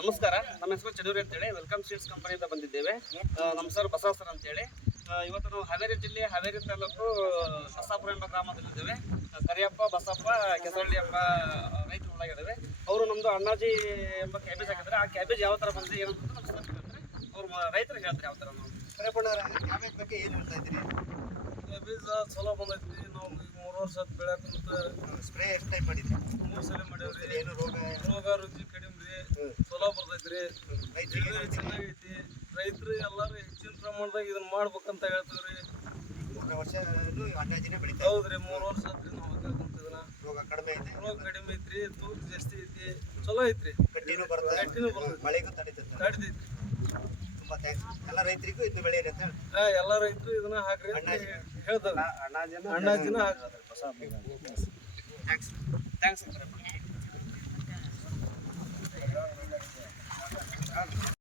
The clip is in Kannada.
ನಮಸ್ಕಾರ, ನಮ್ಮ ಹೆಸರು ಚಡೂರಿ ಅಂತೇಳಿ ವೆಲ್ಕಮ್ ಸೀಡ್ಸ್ ಕಂಪನಿಯಿಂದ ಬಂದಿದ್ದೇವೆ. ನಮ್ಮ ಸರ್ ಬಸವ ಸರ್ ಅಂತೇಳಿ. ಇವತ್ತು ನಾವು ಹಾವೇರಿ ಜಿಲ್ಲೆ ಹಾವೇರಿ ತಾಲೂಕು ಬಸಾಪುರ ಎಂಬ ಗ್ರಾಮದಲ್ಲಿದ್ದೇವೆ. ಕರಿಯಪ್ಪ, ಬಸಪ್ಪ, ಕೆಸರಳ್ಳಿ ಎಂಬ ರೈತರು ಒಳಗಿದ್ದೇವೆ. ಅವರು ನಮ್ಮದು ಅಣ್ಣಾಜಿ ಎಂಬ ಕ್ಯಾಬೇಜ್ ಹಾಕಿದ್ದಾರೆ. ಆ ಕ್ಯಾಬೇಜ್ ಯಾವ ಥರ ಬಂದಿದೆ ಏನಂತ ನಮ್ಮ ಸರ್ ಹೇಳ್ತಾರೆ. ಅವ್ರು ರೈತರಿಗೆ ಹೇಳ್ತಾರೆ ಯಾವ ಥರ. ನಾವು ಕ್ಯಾಬೇಜ್ ಬಗ್ಗೆ ಏನು ಹೇಳ್ತಾ ಇದ್ದೀರಿ? ಕ್ಯಾಬೇಜ್ ಚಲೋ ಬಂದೈತಿ. ನಾವು 3 ವರ್ಷ ಬೆಳ್ಯಾಕಂತ ಸ್ಪ್ರೇ ಎಷ್ಟು ಟೈಮ್ ಮಾಡಿದ್ರಿ? 3 ಸಲ ಮಾಡೇವ್ರಿ. ಏನು ರೋಗ ರುಚಿ ಕಡಿಮೆ ರೀ, ಚಲೋ ಬರ್ತೈತ್ರಿ, ರೈತರಿಗೆ ಚೆನ್ನಾಗೈತಿ. ರೈತರು ಎಲ್ಲರೂ ಹೆಚ್ಚಿನ ಪ್ರಮಾಣದಾಗ ಇದನ್ನ ಮಾಡ್ಬೇಕಂತ ಹೇಳ್ತೀವ್ರಿ. 3 ವರ್ಷ ಅಂದಾಜಿನ ಬೆಳಿತಾ ಹೌದ್ರಿ, 3 ವರ್ಷ ಆತ್ರಿ ನಾವು ಹಾಕಂತ ಇದನ್ನ. ರೋಗ ಕಡಿಮೆ ಐತೆ, ರೋಗ ಕಡಿಮೆ ಐತ್ರಿ, ತೂಕ ಜಾಸ್ತಿ ಐತಿ, ಚಲೋ ಐತ್ರಿ. ಗಟ್ಟಿನೂ ಬರ್ತದೆ, ಗಟ್ಟಿನೂ ಬರ್ತೈತಿ, ಮಳೆಗೂ ತಡೀತೈತೆ. ತಡಿತೈತಿ. ತುಂಬಾ ಥ್ಯಾಂಕ್ಸ್. ಎಲ್ಲ ರೈತರಿಗೂ ಇದು ಬೆಳೆಯಿರಿ ಅಂತ ಹೇಳಿ ಎಲ್ಲ ರೈತರು ಇದನ್ನ ಹಾಕ್ರಿ ಅಂತ ಹೇಳ್ತಾರೆ. ಅಣ್ಣಾಜಿನ ಹಾಕ್ತಾರೆ. ಥ್ಯಾಂಕ್ಸ್. ಥ್ಯಾಂಕ್ಸ್.